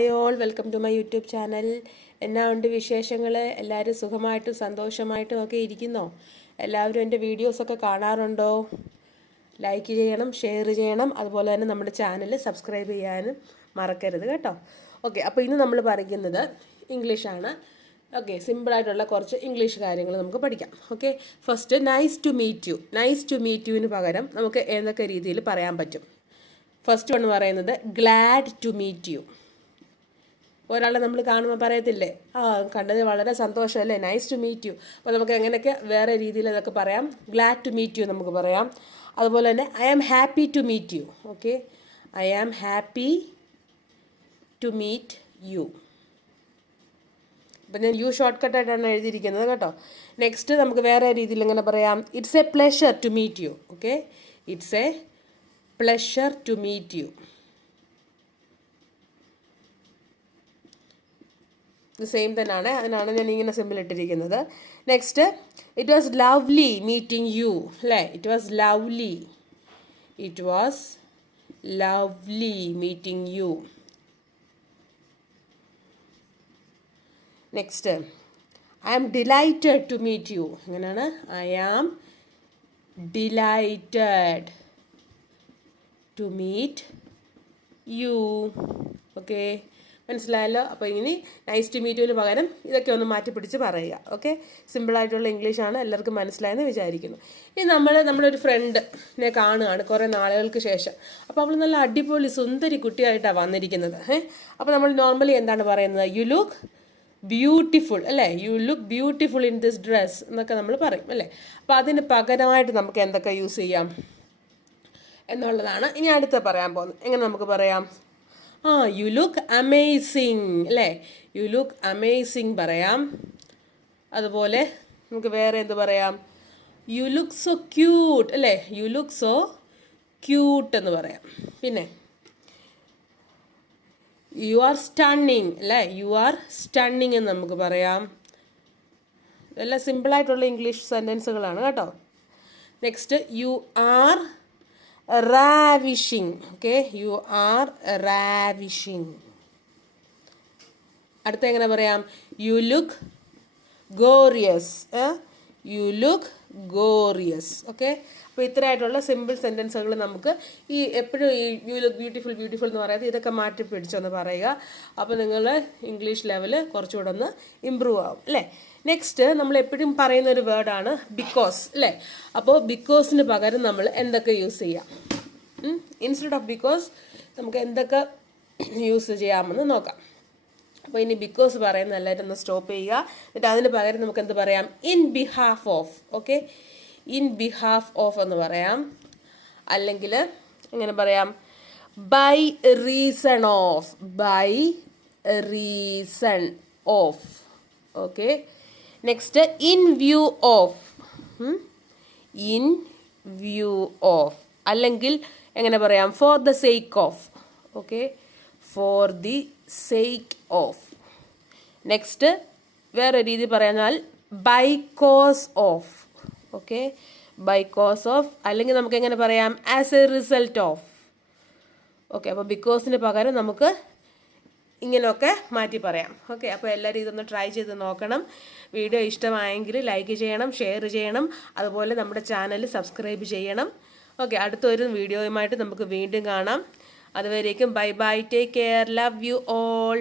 Hi all, welcome to my YouTube channel. എന്നാ ഉണ്ട് വിശേഷങ്ങൾ? എല്ലാവരും സുഖമായിട്ടും സന്തോഷമായിട്ടും ഒക്കെ ഇരിക്കുന്നോ? എല്ലാവരും എൻ്റെ വീഡിയോസൊക്കെ കാണാറുണ്ടോ? ലൈക്ക് ചെയ്യണം, ഷെയർ ചെയ്യണം, അതുപോലെ തന്നെ നമ്മുടെ ചാനൽ സബ്സ്ക്രൈബ് ചെയ്യാനും മറക്കരുത് കേട്ടോ. ഓക്കെ, അപ്പോൾ ഇന്ന് നമ്മൾ പറയുന്നത് ഇംഗ്ലീഷാണ്. ഓക്കെ, സിമ്പിളായിട്ടുള്ള കുറച്ച് ഇംഗ്ലീഷ് കാര്യങ്ങൾ നമുക്ക് പഠിക്കാം. Okay, first nice to meet you. Nice to meet യുവിന് പകരം നമുക്ക് ഏതൊക്കെ രീതിയിൽ പറയാൻ പറ്റും? ഫസ്റ്റ് വൺ പറയുന്നത് ഗ്ലാഡ് ടു മീറ്റ് യു. ഒരാളെ നമ്മൾ കാണുമ്പോൾ പറയത്തില്ലേ, കണ്ടത് വളരെ സന്തോഷമല്ലേ, നൈസ് ടു മീറ്റ് യു. അപ്പോൾ നമുക്ക് എങ്ങനെയൊക്കെ വേറെ രീതിയിൽ അതൊക്കെ പറയാം. ഗ്ലാഡ് ടു മീറ്റ് യു നമുക്ക് പറയാം. അതുപോലെ തന്നെ I am happy to meet you. Okay, I am happy to meet you. അപ്പം ഞാൻ യു ഷോർട്ട് കട്ടായിട്ടാണ് എഴുതിയിരിക്കുന്നത് കേട്ടോ. നെക്സ്റ്റ് നമുക്ക് വേറെ രീതിയിൽ എങ്ങനെ പറയാം? It's a pleasure to meet you. Okay, it's a pleasure to meet you. Same തന്നെയാണ്, അതിനാണ് ഞാൻ ഇങ്ങനെ സിമ്പിൾ ഇട്ടിരിക്കുന്നത്. Next, it was lovely meeting you. അല്ലേ, it was lovely. It was lovely meeting you. Next, I am delighted to meet you. എങ്ങനെയാണ്? I am delighted to meet you. Okay, മനസ്സിലായല്ലോ. അപ്പോൾ ഇനി നൈസ് ടു മീറ്റ് യുവിന് പകരം ഇതൊക്കെ ഒന്ന് മാറ്റി പിടിച്ച് പറയുക. ഓക്കെ, സിമ്പിളായിട്ടുള്ള ഇംഗ്ലീഷാണ്, എല്ലാവർക്കും മനസ്സിലായെന്ന് വിചാരിക്കുന്നു. ഇനി നമ്മുടെ ഒരു ഫ്രണ്ടിനെ കാണുകയാണ് കുറേ നാളുകൾക്ക് ശേഷം. അപ്പോൾ അവൾ നല്ല അടിപൊളി സുന്ദരി കുട്ടിയായിട്ടാണ് വന്നിരിക്കുന്നത്. അപ്പോൾ നമ്മൾ നോർമലി എന്താണ് പറയുന്നത്? യു ലുക്ക് ബ്യൂട്ടിഫുൾ, അല്ലേ? You look beautiful in this dress എന്നൊക്കെ നമ്മൾ പറയും, അല്ലേ? അപ്പോൾ അതിന് പകരമായിട്ട് നമുക്ക് എന്തൊക്കെ യൂസ് ചെയ്യാം എന്നുള്ളതാണ് ഇനി അടുത്ത പറയാൻ പോകുന്നത്. എങ്ങനെ നമുക്ക് പറയാം? യു ലുക്ക് അമേസിങ്, അല്ലേ? യു ലുക്ക് അമേസിങ് പറയാം. അതുപോലെ നമുക്ക് വേറെ എന്ത് പറയാം? യു ലുക്ക് സോ ക്യൂട്ട്, അല്ലേ? യു ലുക്ക് സോ ക്യൂട്ട് എന്ന് പറയാം. പിന്നെ യു ആർ സ്റ്റണ്ണിങ്, അല്ലേ? യു ആർ സ്റ്റണ്ണിങ് എന്ന് നമുക്ക് പറയാം. ഇതെല്ലാം സിമ്പിളായിട്ടുള്ള ഇംഗ്ലീഷ് സെൻറ്റൻസുകളാണ് കേട്ടോ. Next, you are ravishing. Okay, you are ravishing. അടുത്ത എങ്ങനെ പറയാം? You look glorious. You look glorious. Okay, അപ്പോൾ ഇത്രയായിട്ടുള്ള സിമ്പിൾ സെൻറ്റൻസുകൾ നമുക്ക് എപ്പോഴും ഈ യു ലുക്ക് ബ്യൂട്ടിഫുൾ ബ്യൂട്ടിഫുൾ എന്ന് പറയാതെ ഇതൊക്കെ മാറ്റി പിടിച്ചൊന്ന് പറയുക. അപ്പോൾ നിങ്ങൾ ഇംഗ്ലീഷ് ലെവൽ കുറച്ചുകൂടെ ഒന്ന് ഇമ്പ്രൂവ് ആവും, അല്ലേ? നെക്സ്റ്റ്, നമ്മൾ എപ്പോഴും പറയുന്ന ഒരു വേർഡാണ് ബിക്കോസ്, അല്ലേ? അപ്പോൾ ബിക്കോസിന് പകരം നമ്മൾ എന്തൊക്കെ യൂസ് ചെയ്യാം? ഇൻസ്റ്റെഡ് ഓഫ് ബിക്കോസ് നമുക്ക് എന്തൊക്കെ യൂസ് ചെയ്യാമെന്ന് നോക്കാം. അപ്പോൾ ഇനി ബിക്കോസ് പറയുന്ന എല്ലാവരും ഒന്ന് സ്റ്റോപ്പ് ചെയ്യുക. എന്നിട്ട് അതിന് പകരം നമുക്ക് എന്ത് പറയാം? In behalf of. Okay, in behalf of എന്ന് പറയാം. അല്ലെങ്കിൽ എങ്ങനെ പറയാം? By reason of. By reason of. Okay, next, in view of. In view of. അല്ലെങ്കിൽ എങ്ങനെ പറയാം? For the sake of. Okay, for the sake of. Next, വേറെ രീതി പറഞ്ഞാൽ because of. Okay, because of. അല്ലെങ്കിൽ നമുക്ക് എങ്ങനെ പറയാം? As a result of. Okay, അപ്പോൾ ബിക്കോസിന് പകരം നമുക്ക് ഇങ്ങനെയൊക്കെ മാറ്റി പറയാം. ഓക്കെ, അപ്പോൾ എല്ലാവരും ഇതൊന്ന് ട്രൈ ചെയ്ത് നോക്കണം. വീഡിയോ ഇഷ്ടമായെങ്കിൽ ലൈക്ക് ചെയ്യണം, ഷെയർ ചെയ്യണം, അതുപോലെ നമ്മുടെ ചാനൽ സബ്സ്ക്രൈബ് ചെയ്യണം. ഓക്കെ, അടുത്തൊരു വീഡിയോയുമായിട്ട് നമുക്ക് വീണ്ടും കാണാം. അതുവരേക്കും bye bye, take care, love you all.